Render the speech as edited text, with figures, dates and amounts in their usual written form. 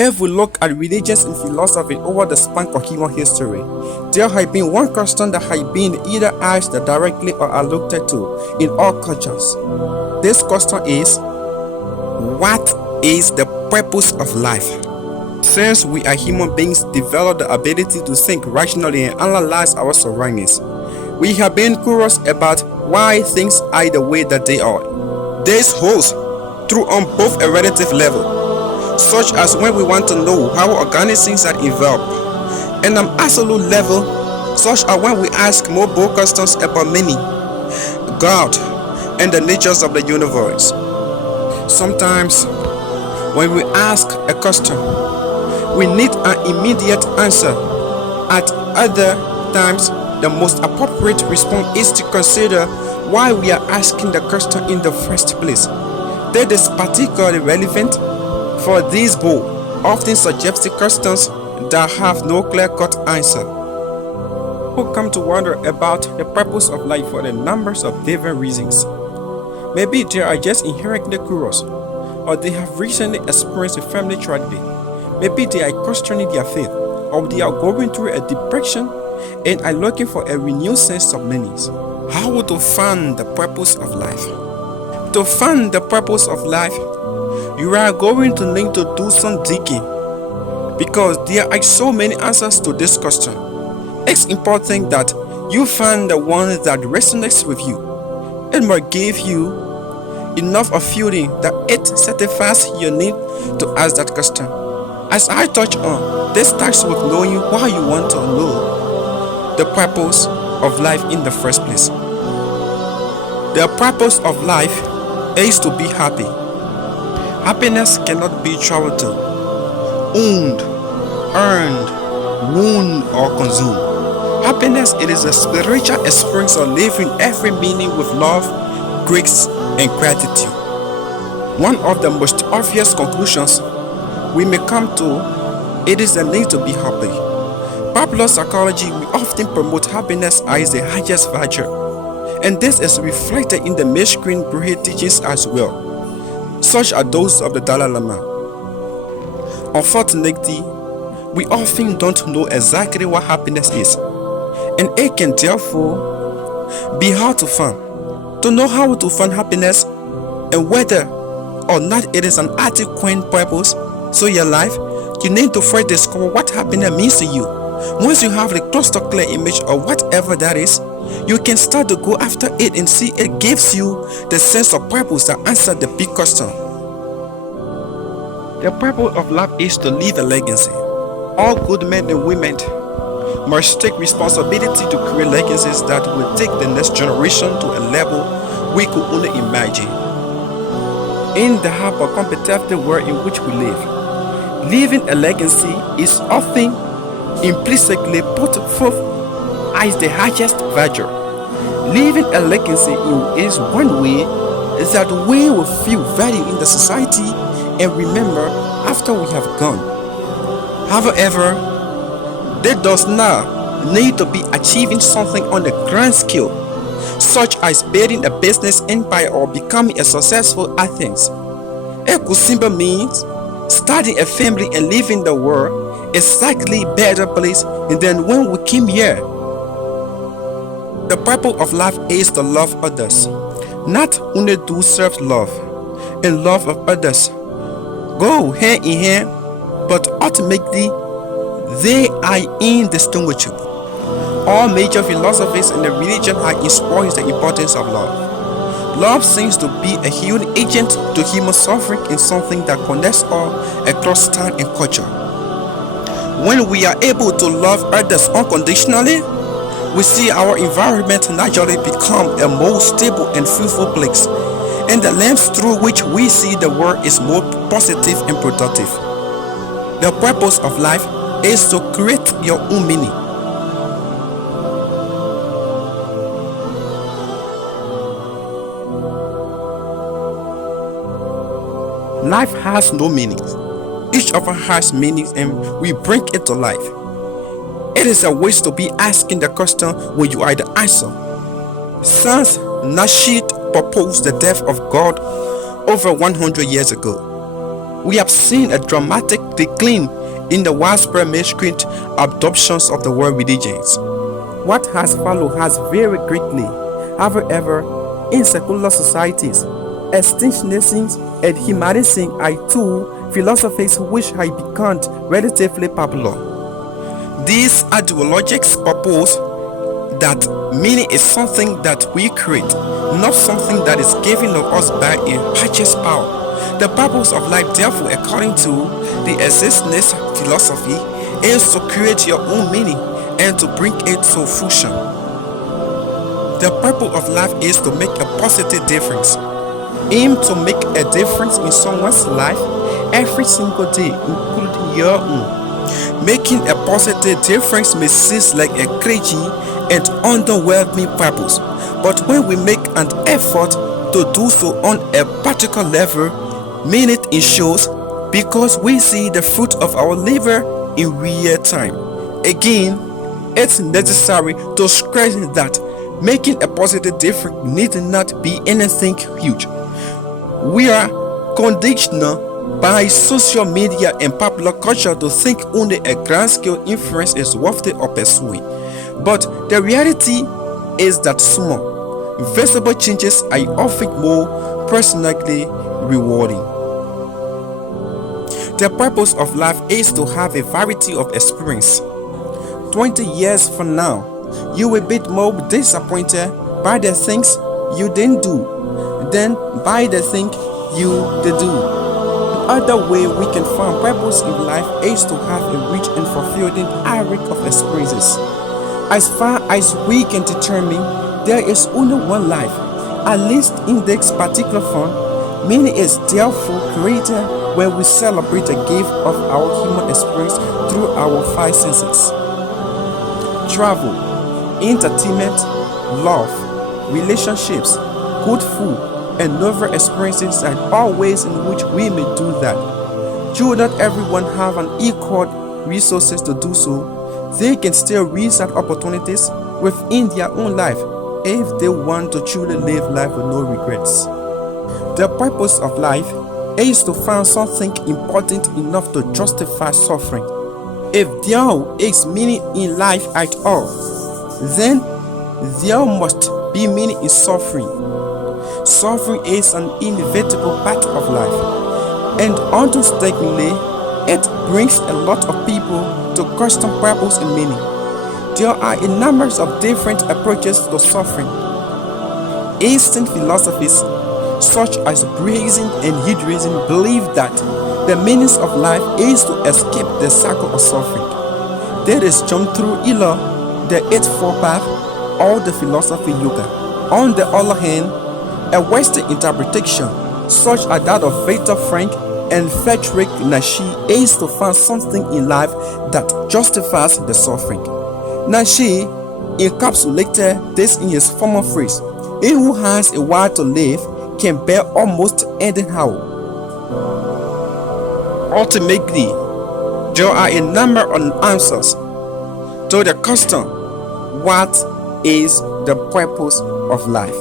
If we look at religions and philosophy over the span of human history, there has been one question that has been either asked directly or alluded to in all cultures. This question is, what is the purpose of life? Since we are human beings develop the ability to think rationally and analyze our surroundings, we have been curious about why things are the way that they are. This holds true on both a relative level, such as when we want to know how organisms are evolved, and an absolute level, such as when we ask more bold questions about meaning, God, and the natures of the universe. Sometimes, when we ask a question, we need an immediate answer. At other times, the most appropriate response is to consider why we are asking the question in the first place. That is particularly relevant for these bold, often suggestive questions that have no clear-cut answer. People come to wonder about the purpose of life for a number of different reasons. Maybe they are just inherently curious, or they have recently experienced a family tragedy. Maybe they are questioning their faith, or they are going through a depression and are looking for a renewed sense of meaning. How to find the purpose of life? To find the purpose of life, you are going to need to do some digging, because there are so many answers to this question. It's important that you find the one that resonates with you. It might give you enough of feeling that it satisfies your need to ask that question. As I touch on, this starts with knowing why you want to know the purpose of life in the first place. The purpose of life is to be happy. Happiness cannot be traveled to, owned, earned, won, or consumed. Happiness, it is a spiritual experience of living every meaning with love, grace, and gratitude. One of the most obvious conclusions we may come to, it is the need to be happy. Popular psychology will often promote happiness as the highest virtue, and this is reflected in the mainstream Buddhist teachings as well, such as those of the Dalai Lama. Unfortunately, we often don't know exactly what happiness is, and it can therefore be hard to find. To know how to find happiness and whether or not it is an adequate purpose so your life, you need to first discover what happiness means to you. Once you have a crystal clear image of whatever that is, you can start to go after it and see it gives you the sense of purpose that answers the big question. The purpose of life is to leave a legacy. All good men and women must take responsibility to create legacies that will take the next generation to a level we could only imagine. In the hyper-competitive world in which we live, leaving a legacy is often implicitly put forth as the highest virtue. Leaving a legacy is one way that we will feel value in the society and remember after we have gone. However, that does not need to be achieving something on a grand scale, such as building a business empire or becoming a successful athlete. It could simply mean starting a family and leaving the world a slightly better place than when we came here. The purpose of life is to love others. Not only do self-love and love of others go hand in hand, but ultimately they are indistinguishable. All major philosophies and the religion have expressed the importance of love. Love seems to be a healing agent to human suffering and something that connects all across time and culture. When we are able to love others unconditionally, we see our environment naturally become a more stable and fruitful place, and the lens through which we see the world is more positive and productive. The purpose of life is to create your own meaning. Life has no meaning. Each of us has meaning and we bring it to life. It is a waste to be asking the question when you are the answer. Since Nasheed proposed the death of God over 100 years ago, We have seen a dramatic decline in the widespread mainstream adoptions of the world religions. What has followed has varied greatly. However, in secular societies, extinctionism and humanism are two philosophies which have become relatively popular. These ideologies propose that meaning is something that we create, not something that is given to us by a highest power. The purpose of life, therefore, according to the existence philosophy, is to create your own meaning and to bring it to fruition. The purpose of life is to make a positive difference. Aim to make a difference in someone's life every single day, including your own. Making a positive difference may seem like a crazy and underwhelming purpose, but when we make an effort to do so on a particular level, meaning it shows because we see the fruit of our labor in real time. Again, it's necessary to stress that making a positive difference need not be anything huge. We are conditioned by social media and popular culture to think only a grand scale influence is worthy of pursuing. But the reality is that small, visible changes are often more personally rewarding. The purpose of life is to have a variety of experience. 20 years from now, you will be more disappointed by the things you didn't do than by the things you did do. Another way we can find purpose in life is to have a rich and fulfilling array of experiences. As far as we can determine, there is only one life, at least in this particular form. Meaning is therefore created when we celebrate the gift of our human experience through our five senses. Travel, entertainment, love, relationships, good food, and novel experiences are all ways in which we may do that. Should not everyone have an equal resources to do so, they can still research opportunities within their own life if they want to truly live life with no regrets. The purpose of life is to find something important enough to justify suffering. If there is meaning in life at all, then there must be meaning in suffering. Suffering is an inevitable part of life, and understandably, it brings a lot of people to question purpose and meaning. There are a number of different approaches to suffering. Eastern philosophies, such as Buddhism and Hinduism, believe that the meaning of life is to escape the cycle of suffering. That is jump through either the Eightfold Path or the philosophy yoga. On the other hand, a Western interpretation, such as that of Viktor Frank and Friedrich Nietzsche, is to find something in life that justifies the suffering. Nietzsche encapsulated this in his former phrase, "He who has a while to live can bear almost anyhow." Ultimately, there are a number of answers to the question, what is the purpose of life?